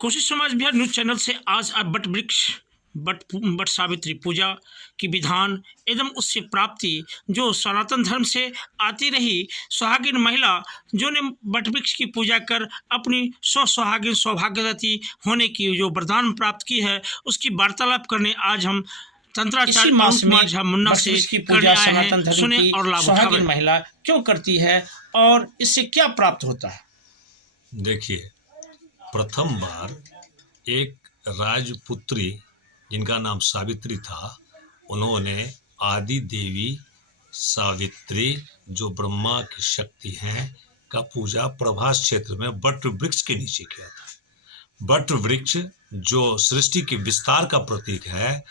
कोशिश समाज Bihar news channel से आज आप बट वृक्ष बट सावित्री पूजा की विधान एवं उससे प्राप्ति जो सनातन धर्म से आती रही सुहागिन महिला जो ने बट वृक्ष की पूजा कर अपनी सुहागिन सौभाग्यवती होने की जो वरदान प्राप्त की है उसकी वार्तालाप करने आज हम तंत्राचार्य अरुण कुमार झा मुन्ना से की पूजा सनातन धर्म सुने की और लाभ सुहागिन उठाएं। महिला क्यों करती है और इससे क्या प्राप्त होता है? देखिए, प्रथम बार एक राजपुत्री जिनका नाम सावित्री था, उन्होंने आदि देवी सावित्री जो ब्रह्मा की शक्ति हैं का पूजा प्रभास क्षेत्र में बट वृक्ष के नीचे किया था। बट वृक्ष जो सृष्टि के विस्तार का प्रतीक है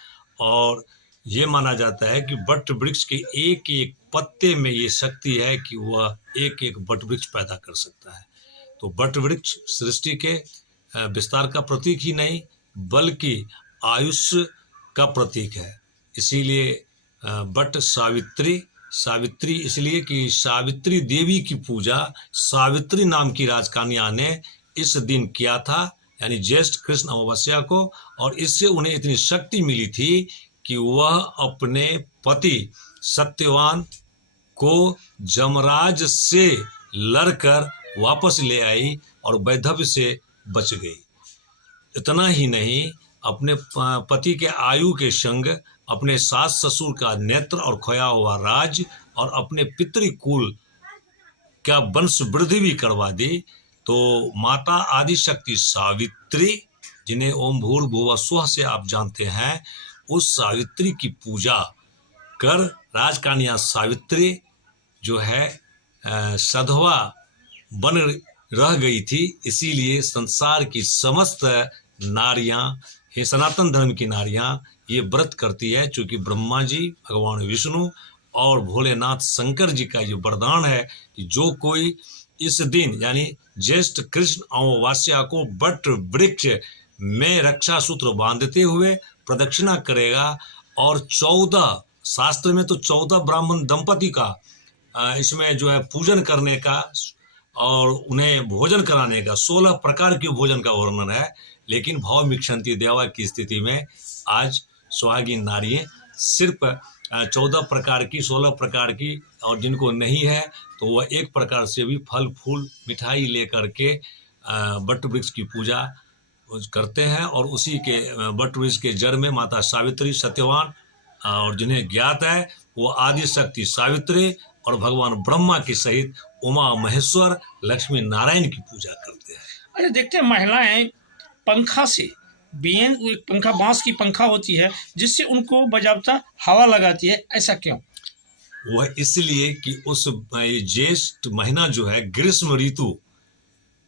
और ये माना जाता है कि बट वृक्ष के एक एक पत्ते में ये शक्ति है कि वह एक एक बट वृक्ष पैदा कर सकता है। तो बट वृक्ष सृष्टि के विस्तार का प्रतीक ही नहीं बल्कि आयुष्य का प्रतीक है। इसीलिए बट सावित्री इसलिए कि सावित्री देवी की पूजा सावित्री नाम की राजकन्या ने इस दिन किया था, यानी ज्येष्ठ कृष्ण अमावस्या को, और इससे उन्हें इतनी शक्ति मिली थी कि वह अपने पति सत्यवान को जमराज से लड़कर वापस ले आई और वैधव्य से बच गई। इतना ही नहीं, अपने पति के आयु के संग अपने सास ससुर का नेत्र और खोया हुआ राज और अपने पितृकुल का वंश वृद्धि भी करवा दी। तो माता आदिशक्ति सावित्री, जिन्हें ओम भूर्भुवः स्वः से आप जानते हैं, उस सावित्री की पूजा कर राजकन्या सावित्री जो है सधवा बन रह गई थी। इसीलिए संसार की समस्त नारियां, हे सनातन धर्म की नारियां, ये व्रत करती है, चूँकि ब्रह्मा जी, भगवान विष्णु और भोलेनाथ शंकर जी का ये वरदान है कि जो कोई इस दिन यानी ज्येष्ठ कृष्ण अमावस्या को बट वृक्ष में रक्षा सूत्र बांधते हुए प्रदक्षिणा करेगा और 14 शास्त्र में तो 14 ब्राह्मण दंपति का इसमें जो है पूजन करने का और उन्हें भोजन कराने का 16 प्रकार के भोजन का वर्णन है। लेकिन भाव मिक्षंति देवा की स्थिति में आज सुहागिन नारियां सिर्फ 14 प्रकार की 16 प्रकार की, और जिनको नहीं है तो वह एक प्रकार से भी फल फूल मिठाई लेकर के बट वृक्ष की पूजा करते हैं। और उसी के बट वृक्ष के जड़ में माता सावित्री सत्यवान और जिन्हें ज्ञात है वो आदि शक्ति सावित्री और भगवान ब्रह्मा के सहित उमा महेश्वर लक्ष्मी नारायण की पूजा करते हैं। अरे देखते हैं महिलाएं पंखा से पंखा बांस की पंखा होती है जिससे उनको बजावता हवा लगाती है, ऐसा क्यों? वह इसलिए कि उस ज्येष्ठ महीना जो है ग्रीष्म ऋतु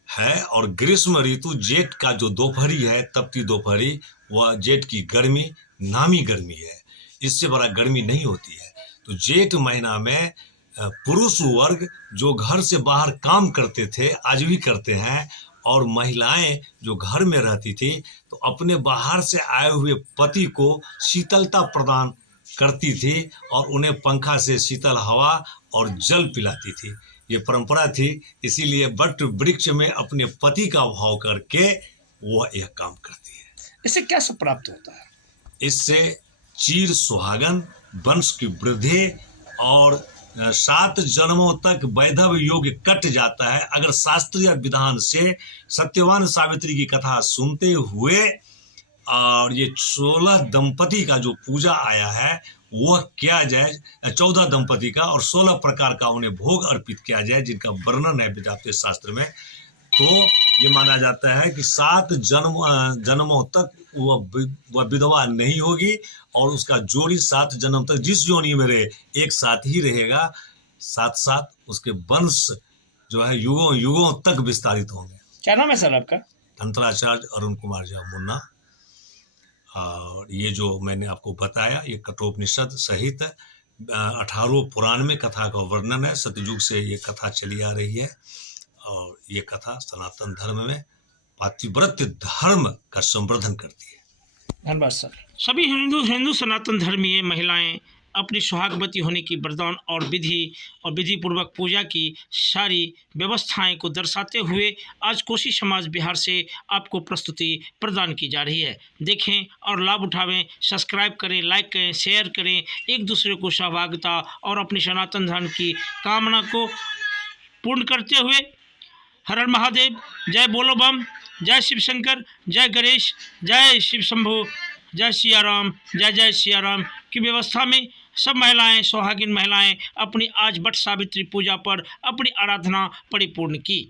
है और ग्रीष्म ऋतु जेठ का जो दोपहरी है, तपती दोपहरी, वह जेठ की गर्मी नामी गर्मी है, इससे बड़ा गर्मी नहीं होती है। तो जेठ महीना में पुरुष वर्ग जो घर से बाहर काम करते थे, आज भी करते हैं, और महिलाएं जो घर में रहती थी तो अपने बाहर से आए हुए पति को शीतलता प्रदान करती थी और उन्हें पंखा से शीतल हवा और जल पिलाती थी। ये परंपरा थी। इसीलिए बट वृक्ष में अपने पति का भाव करके वह यह काम करती है। इससे क्या सब प्राप्त होता है? इससे चिर सुहागन, वंश की वृद्धि और 7 जन्मों तक वैधव्य योग कट जाता है। अगर शास्त्रीय विधान से सत्यवान सावित्री की कथा सुनते हुए और ये 16 दंपति का जो पूजा आया है वह किया जाए, 14 दंपति का और 16 प्रकार का उन्हें भोग अर्पित किया जाए, जिनका वर्णन है वेदांत शास्त्र में, तो ये माना जाता है कि 7 जन्मों तक वह विधवा नहीं होगी और उसका जोड़ी 7 जन्म तक जिस योनि में रहे एक साथ ही रहेगा। साथ साथ उसके वंश जो है युगों युगों तक विस्तारित होंगे। क्या नाम है सर आपका? तंत्राचार्य अरुण कुमार झा मुन्ना। और ये जो मैंने आपको बताया ये कठोपनिषद सहित 18 पुराण में कथा का वर्णन है। सतयुग से ये कथा चली आ रही है और ये कथा सनातन धर्म में पातिव्रत्य धर्म का संवर्धन करती है। धन्यवाद सर। सभी हिंदू सनातन धर्मीय महिलाएं अपनी सुहागवती होने की वरदान और विधि पूर्वक पूजा की सारी व्यवस्थाएं को दर्शाते हुए आज कोसी समाज बिहार से आपको प्रस्तुति प्रदान की जा रही है। देखें और लाभ उठावें, सब्सक्राइब करें, लाइक करें, शेयर करें, एक दूसरे को सहभागिता और अपनी सनातन धर्म की कामना को पूर्ण करते हुए हर हर महादेव, जय बोलो बम, जय शिव शंकर, जय गणेश, जय शिव शंभु, जय सिया राम, जय जय सिया राम की व्यवस्था में सब महिलाएं, सुहागिन महिलाएं अपनी आज वट सावित्री पूजा पर अपनी आराधना परिपूर्ण की।